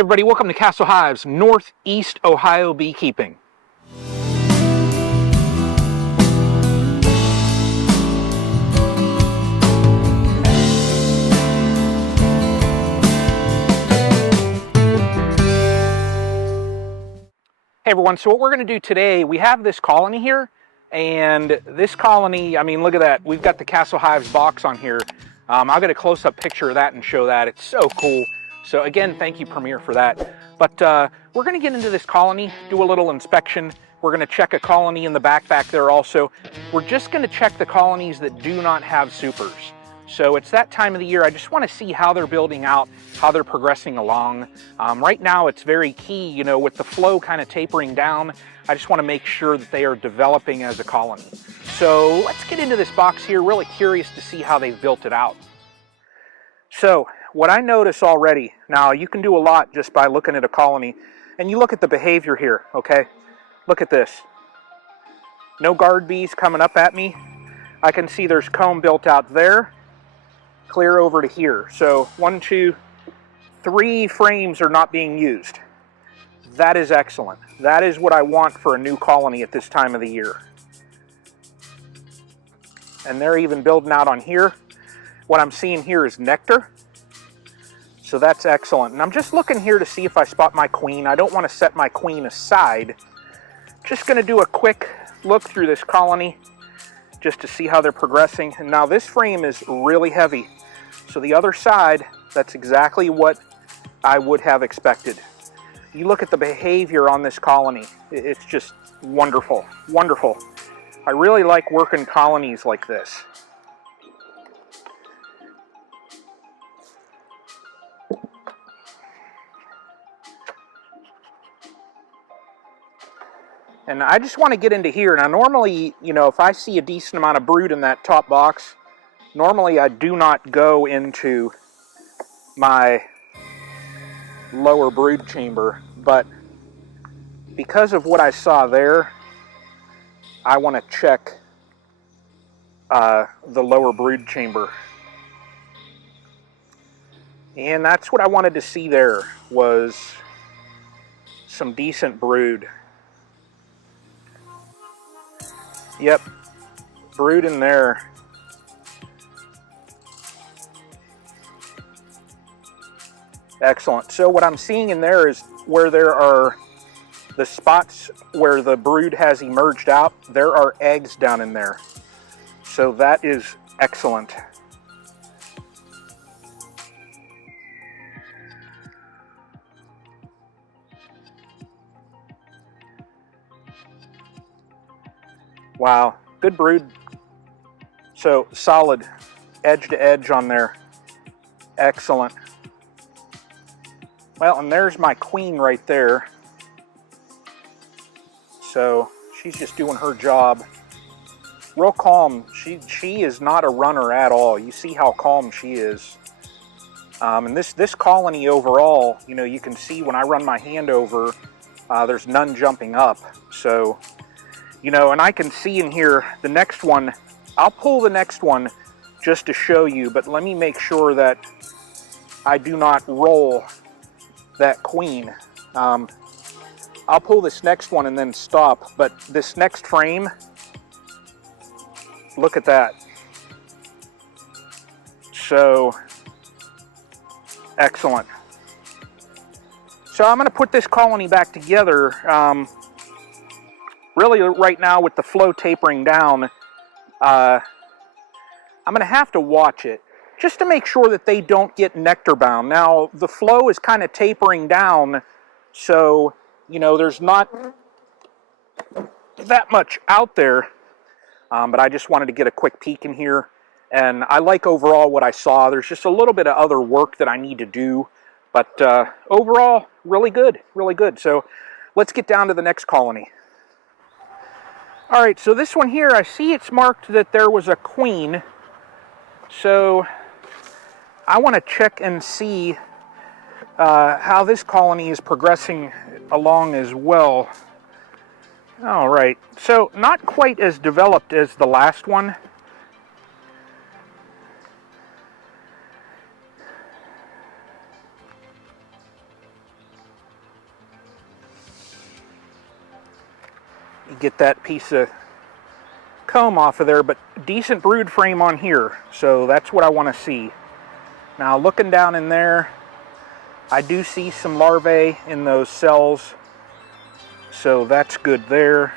Hey everybody, welcome to Castle Hives, Northeast Ohio Beekeeping. Hey everyone, so what we're going to do today, we have this colony here, and this colony, I mean, look at that. We've got the Castle Hives box on here. I'll get a close-up picture of that and show that. It's so cool. So again, thank you, Premier, for that. But we're going to get into this colony, do a little inspection. We're going to check a colony in the back there also. We're just going to check the colonies that do not have supers. So it's that time of the year. I just want to see how they're building out, how they're progressing along. Right now, it's very key, you know, with the flow kind of tapering down. I just want to make sure that they are developing as a colony. So let's get into this box here. Really curious to see how they've built it out. So what I notice already, now you can do a lot just by looking at a colony, and you look at the behavior here, okay? Look at this. No guard bees coming up at me. I can see there's comb built out there, clear over to here. So 1, 2, 3 frames are not being used. That is excellent. That is what I want for a new colony at this time of the year. And they're even building out on here. What I'm seeing here is nectar. So that's excellent. And I'm just looking here to see if I spot my queen. I don't want to set my queen aside. Just going to do a quick look through this colony just to see how they're progressing. And now this frame is really heavy. So the other side, that's exactly what I would have expected. You look at the behavior on this colony. It's just wonderful, wonderful. I really like working colonies like this. And I just want to get into here. Now normally, you know, if I see a decent amount of brood in that top box, normally I do not go into my lower brood chamber, but because of what I saw there, I want to check the lower brood chamber. And that's what I wanted to see there, was some decent brood. Yep, brood in there. Excellent. So what I'm seeing in there is where there are the spots where the brood has emerged out, there are eggs down in there. So that is excellent. Wow, good brood. So solid, edge to edge on there. Excellent. Well, and there's my queen right there. So she's just doing her job. Real calm. She is not a runner at all. You see how calm she is. And this colony overall, you know, you can see when I run my hand over, there's none jumping up. So, you know, and I can see in here the next one. I'll pull the next one just to show you, but let me make sure that I do not roll that queen. I'll pull this next one and then stop, but this next frame, look at that. So excellent. So I'm going to put this colony back together. Really right now with the flow tapering down, I'm going to have to watch it just to make sure that they don't get nectar bound. Now the flow is kind of tapering down, so you know there's not that much out there, but I just wanted to get a quick peek in here, and I like overall what I saw. There's just a little bit of other work that I need to do, but overall really good, really good. So let's get down to the next colony. All right, so this one here, I see it's marked that there was a queen. So I want to check and see how this colony is progressing along as well. All right, so not quite as developed as the last one. You get that piece of comb off of there, but decent brood frame on here, so that's what I want to see. Now looking down in there, I do see some larvae in those cells, so that's good there.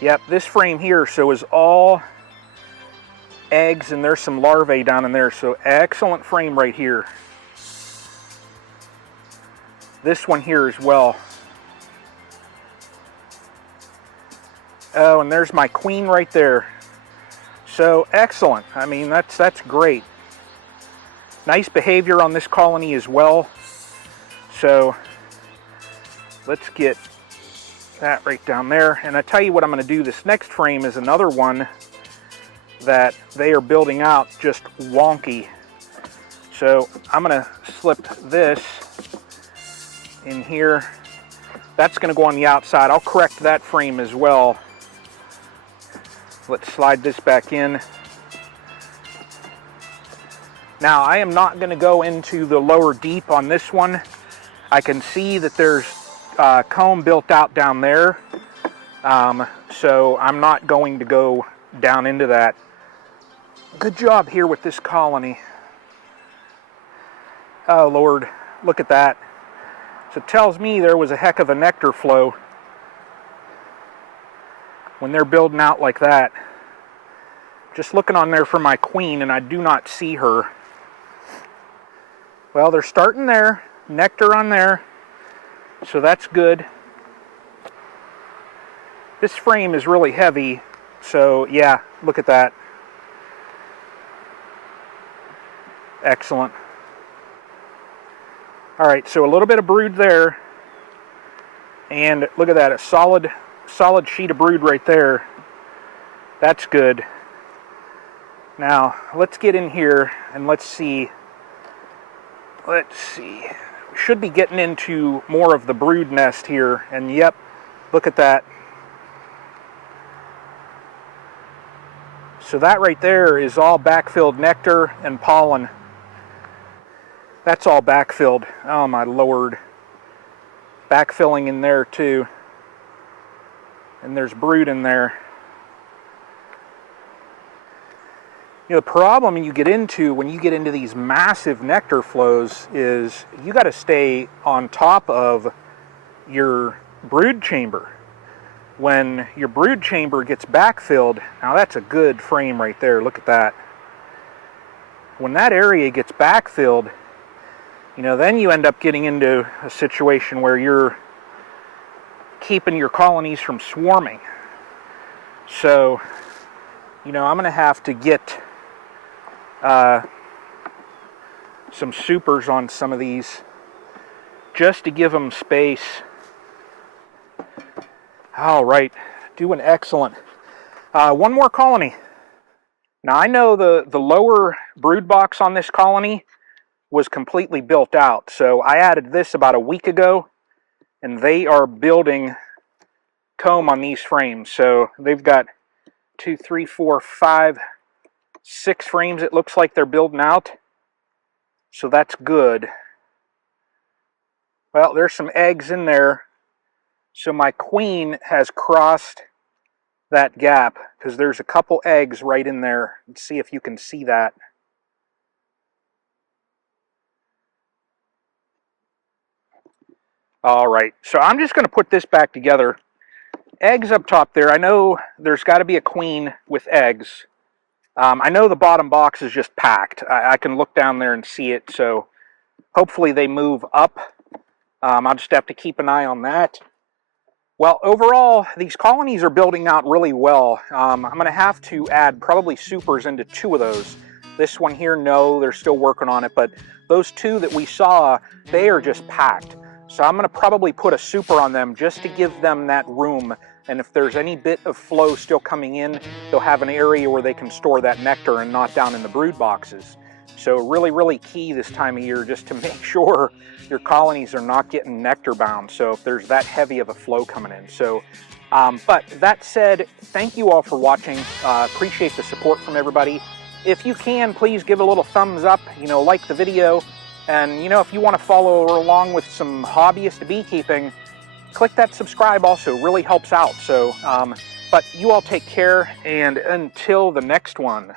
Yep, this frame here so is all eggs, and there's some larvae down in there, so excellent frame right here. This one here as well. Oh, and there's my queen right there. So excellent. I mean, that's great. Nice behavior on this colony as well. So let's get that right down there. And I tell you what I'm going to do. This next frame is another one that they are building out just wonky. So I'm going to slip this in here. That's going to go on the outside. I'll correct that frame as well. Let's slide this back in. Now I am not going to go into the lower deep on this one. I can see that there's comb built out down there, so I'm not going to go down into that. Good job here with this colony. Oh Lord, look at that. So it tells me there was a heck of a nectar flow when they're building out like that. Just looking on there for my queen, and I do not see her. Well, they're starting there. Nectar on there, so that's good. This frame is really heavy, so yeah, look at that. Excellent. All right, so a little bit of brood there, and look at that, a solid sheet of brood right there. That's good. Now let's get in here and let's see. We should be getting into more of the brood nest here, and yep, look at that. So that right there is all backfilled nectar and pollen. That's all backfilled. Oh my Lord. Backfilling in there too. And there's brood in there. You know, the problem you get into when you get into these massive nectar flows is you got to stay on top of your brood chamber. When your brood chamber gets backfilled, now that's a good frame right there, look at that. When that area gets backfilled, you know, then you end up getting into a situation where you're keeping your colonies from swarming. So, you know, I'm going to have to get some supers on some of these just to give them space. All right, doing excellent. One more colony. Now I know the lower brood box on this colony was completely built out, so I added this about a week ago, and they are building comb on these frames. So they've got 2, 3, 4, 5, 6 frames it looks like they're building out, so that's good. Well, there's some eggs in there, so my queen has crossed that gap because there's a couple eggs right in there. Let's see if you can see that. All right, so I'm just going to put this back together. Eggs up top there. I know there's got to be a queen with eggs. I know the bottom box is just packed. I can look down there and see it, so hopefully they move up. I'll just have to keep an eye on that. Well, overall, these colonies are building out really well. I'm going to have to add probably supers into 2 of those. This one here, no, they're still working on it, but those 2 that we saw, they are just packed. So I'm going to probably put a super on them just to give them that room. And if there's any bit of flow still coming in, they'll have an area where they can store that nectar and not down in the brood boxes. So really, really key this time of year just to make sure your colonies are not getting nectar bound. So if there's that heavy of a flow coming in. So, but that said, thank you all for watching. Appreciate the support from everybody. If you can, please give a little thumbs up, like the video. And, if you want to follow along with some hobbyist beekeeping, click that subscribe also, really helps out. So, but you all take care, and until the next one.